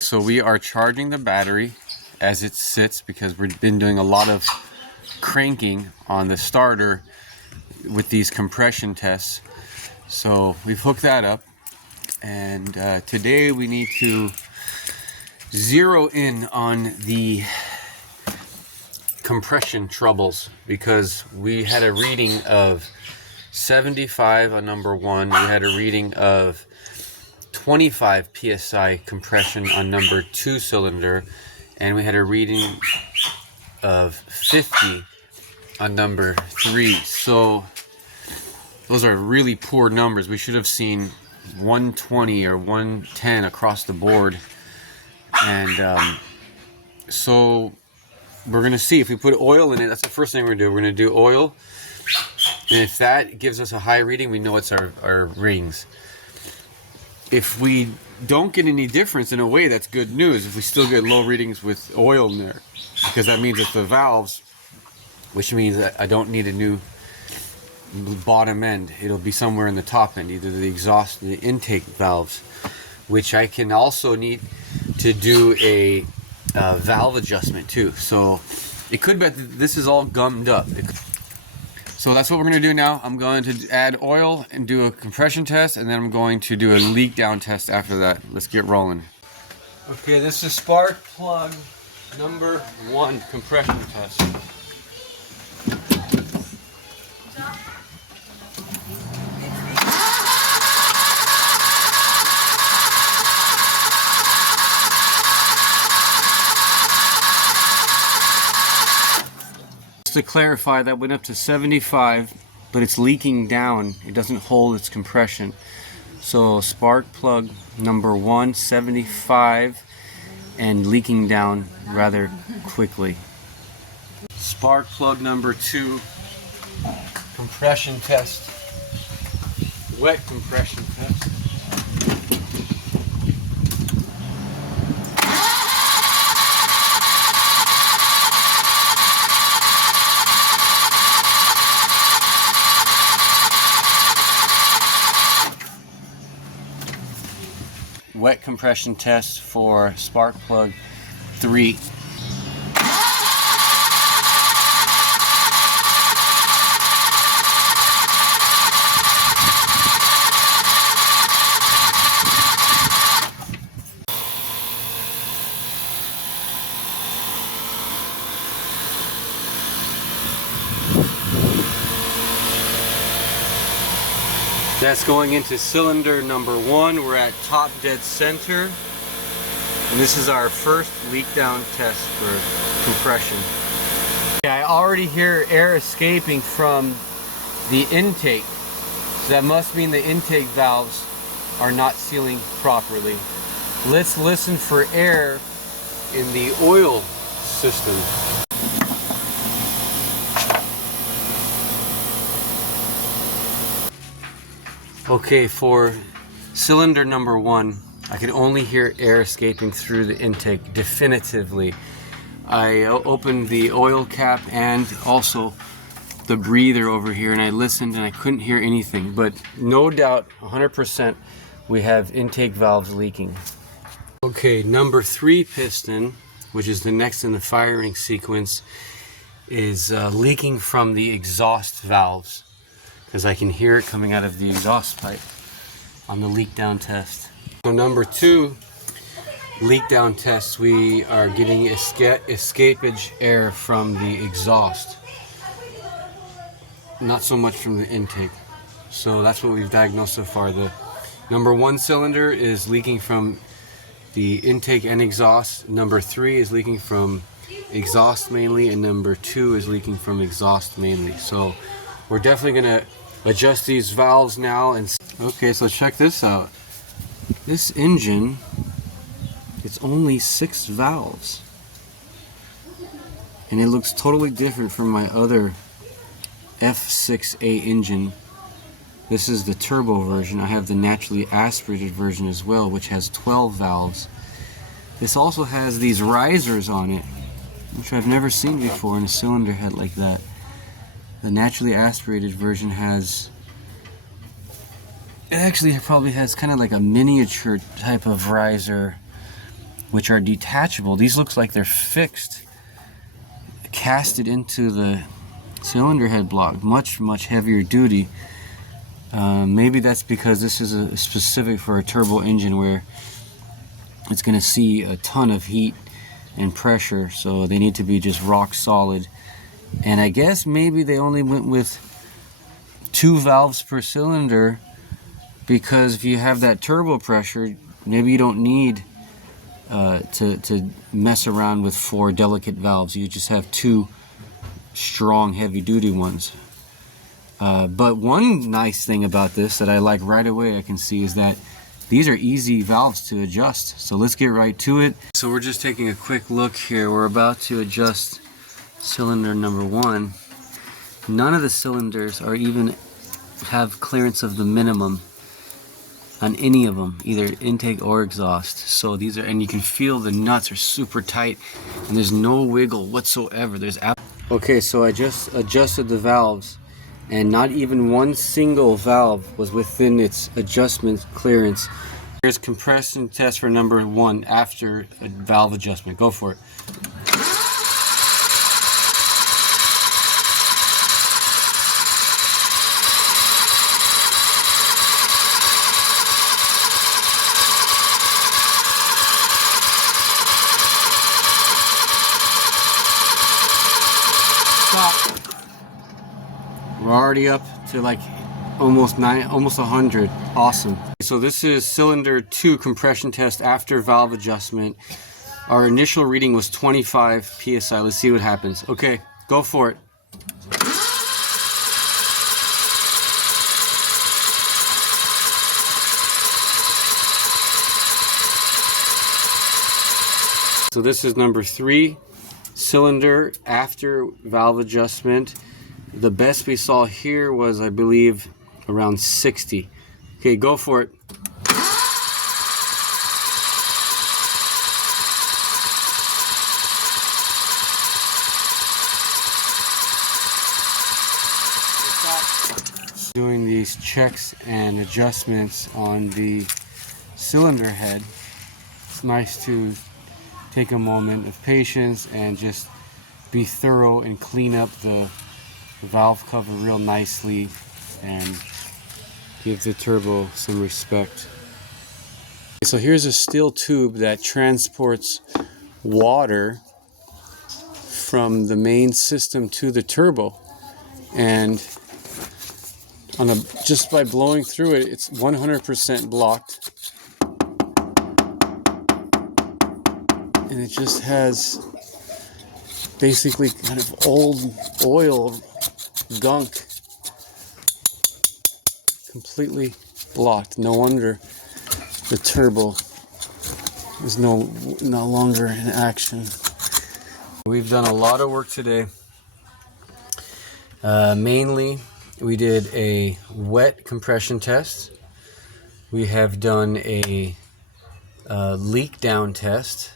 So we are charging the battery as it sits because we've been doing a lot of cranking on the starter with these compression tests. So we've hooked that up, and today we need to zero in on the compression troubles because we had a reading of 75 on number 1. We had a reading of 25 psi compression on number 2 cylinder, and we had a reading of 50 on number 3. So those are really poor numbers. We should have seen 120 or 110 across the board. And so we're gonna see if we put oil in it. That's the first thing we're gonna do. We're gonna do oil, and if that gives us a high reading, we know it's our rings. If we don't get any difference, in a way, that's good news. If we still get low readings with oil in there, because that means it's the valves, which means that I don't need a new bottom end. It'll be somewhere in the top end, either the exhaust or the intake valves, which I can also need to do a valve adjustment too. So it could be that this is all gummed up. So that's what we're going to do now. I'm going to add oil and do a compression test, and then I'm going to do a leak down test after that. Let's get rolling. Okay, this is spark plug number 1 compression test. To clarify, that went up to 75, but it's leaking down. It doesn't hold its compression. So spark plug number 1, 75, and leaking down rather quickly. Spark plug number 2, compression test, wet compression test. Wet compression test for spark plug 3. That's going into cylinder number 1. We're at top dead center. And this is our first leak down test for compression. Okay, I already hear air escaping from the intake. So that must mean the intake valves are not sealing properly. Let's listen for air in the oil system. Okay, for cylinder number 1, I can only hear air escaping through the intake definitively. I opened the oil cap and also the breather over here, and I listened and I couldn't hear anything, but no doubt 100% we have intake valves leaking. Okay, number 3 piston, which is the next in the firing sequence, is leaking from the exhaust valves, because I can hear it coming out of the exhaust pipe on the leak down test. So number 2 leak down test, we are getting escapage air from the exhaust, not so much from the intake. So that's what we've diagnosed so far. The number 1 cylinder is leaking from the intake and exhaust. Number 3 is leaking from exhaust mainly, and number 2 is leaking from exhaust mainly. So we're definitely going to adjust these valves now. And okay, so check this out. This engine, it's only 6 valves, and it looks totally different from my other F6A engine. This is the turbo version. I have the naturally aspirated version as well, which has 12 valves. This also has these risers on it, which I've never seen before in a cylinder head like that. The naturally aspirated version has, it actually probably has kind of like a miniature type of riser which are detachable. These looks like they're fixed, casted into the cylinder head block. Much heavier duty. Maybe that's because this is a specific for a turbo engine where it's going to see a ton of heat and pressure, so they need to be just rock solid. And I guess maybe they only went with 2 valves per cylinder, because if you have that turbo pressure, maybe you don't need to mess around with 4 delicate valves. You just have 2 strong heavy duty ones. But one nice thing about this that I like right away, I can see, is that these are easy valves to adjust. So let's get right to it. So we're just taking a quick look here. We're about to adjust cylinder number 1. None of the cylinders are even have clearance of the minimum on any of them, either intake or exhaust. So these are, and you can feel the nuts are super tight and there's no wiggle whatsoever. Okay, so I just adjusted the valves, and not even one single valve was within its adjustment clearance. Here's compression test for number 1 after a valve adjustment. Go for it. Stop. We're already up to like almost 100. Awesome. So this is cylinder 2 compression test after valve adjustment. Our initial reading was 25 psi. Let's see what happens. Okay, go for it. So this is number 3 cylinder after valve adjustment. The best we saw here was, I believe, around 60. Okay, go for it. Doing these checks and adjustments on the cylinder head, it's nice to take a moment of patience and just be thorough and clean up the valve cover real nicely and give the turbo some respect. So here's a steel tube that transports water from the main system to the turbo, and just by blowing through it, it's 100% blocked, and it just has basically kind of old oil gunk completely blocked. No wonder the turbo is no longer in action. We've done a lot of work today. Mainly we did a wet compression test. We have done a leak down test.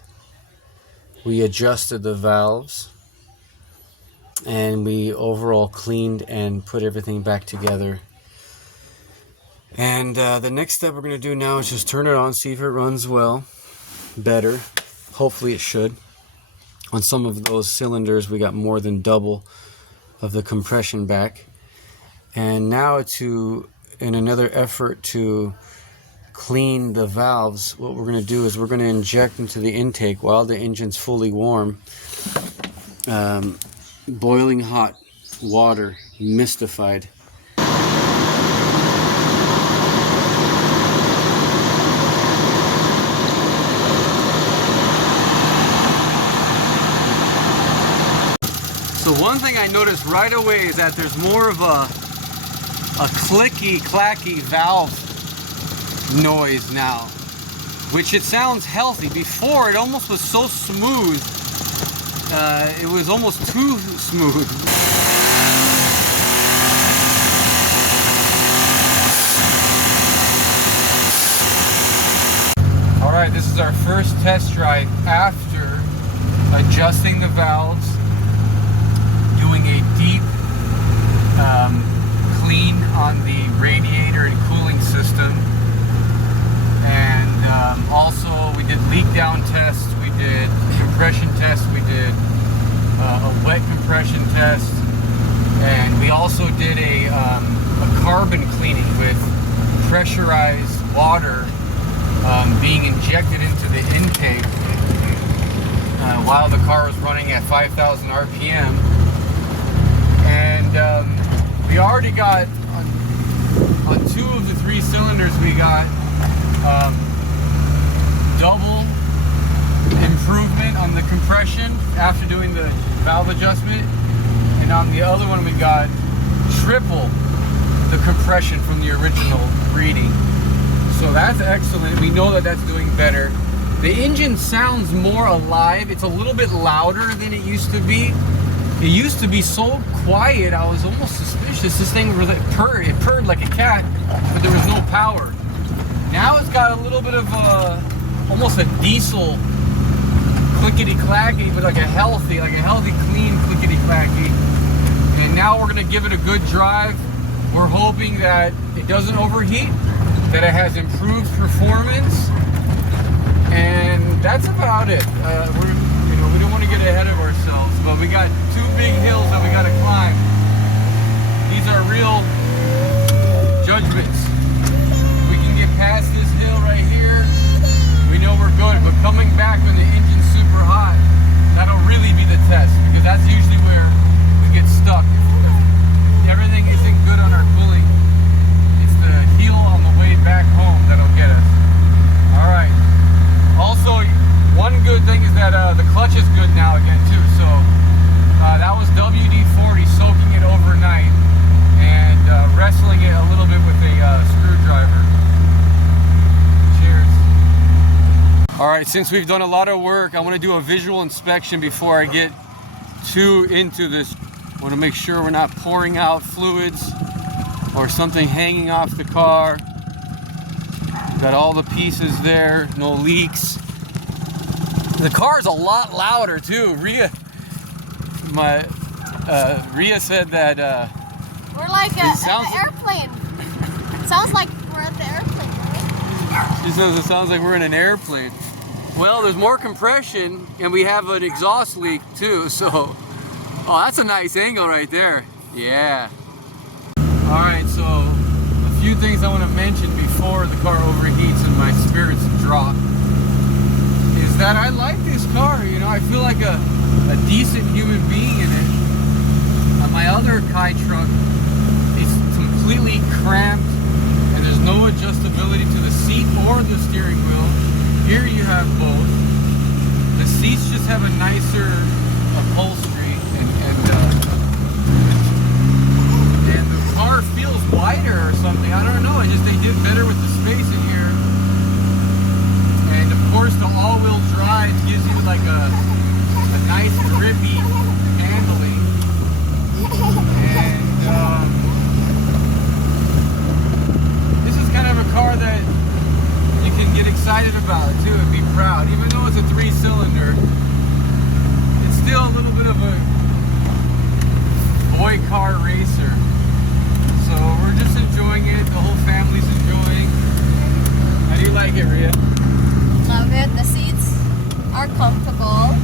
We adjusted the valves, and we overall cleaned and put everything back together. And the next step we're going to do now is just turn it on, see if it runs well, better. Hopefully it should. On some of those cylinders we got more than double of the compression back. And now in another effort to clean the valves, what we're going to do is we're going to inject into the intake while the engine's fully warm boiling hot water, mystified. So one thing I noticed right away is that there's more of a clicky clacky valve noise now, which it sounds healthy. Before it almost was so smooth, it was almost too smooth. Alright, this is our first test drive after adjusting the valves, doing a deep clean on the radiator and cooling system, and also we did leak down tests, we did compression tests, we did a wet compression test, and we also did a carbon cleaning with pressurized water being injected into the intake while the car was running at 5,000 RPM. And we already got on 2 of the 3 cylinders, we got double improvement on the compression after doing the valve adjustment, and on the other one we got triple the compression from the original reading. So that's excellent. We know that that's doing better. The engine sounds more alive. It's a little bit louder than it used to be. It used to be so quiet, I was almost suspicious. This thing really purred. It purred like a cat, but there was no power. Now it's got a little bit of almost a diesel clickety-clacky, but like a healthy, clean clickety-clacky. And now we're gonna give it a good drive. We're hoping that it doesn't overheat, that it has improved performance, and that's about it. We don't want to get ahead of ourselves, but we got 2 big hills that we got to climb. These are real judgments. We can get past this hill right here, we know we're good, but coming back when the engine's super hot, that'll really be the test, because that's usually where we get stuck. If everything isn't good on our cooling, it's the heel on the way back home that'll get us. All right. Also, one good thing is that the clutch is good now again too. So that was WD-40 soaking it overnight and wrestling it a little bit with a screwdriver. Cheers. All right, since we've done a lot of work, I want to do a visual inspection before I get too into this. I want to make sure we're not pouring out fluids or something hanging off the car. Got all the pieces there, no leaks. The car's a lot louder too. Rhea said that we're like at the airplane. Sounds like we're at the airplane, right? She says it sounds like we're in an airplane. Well, there's more compression and we have an exhaust leak too, so oh, that's a nice angle right there. Yeah. All right, so a few things I want to mention before the car overheats and my spirits drop is that I like this car. You know, I feel like a decent human being in it. My other KEI truck is completely cramped and there's no adjustability to the seat or the steering wheel. Here you have both. The seats just have a nicer upholstery and the car feels wider or something. I don't know. They did better with the space in here. And of course, the all-wheel drive gives you like a nice grippy handling. And this is kind of a car that you can get excited about too and be proud. Even though it's a 3-cylinder, it's still a little bit of a boy car racer. So we're just enjoying it. The whole family's enjoying. How do you like it, Rhea? Love it. The seats are comfortable.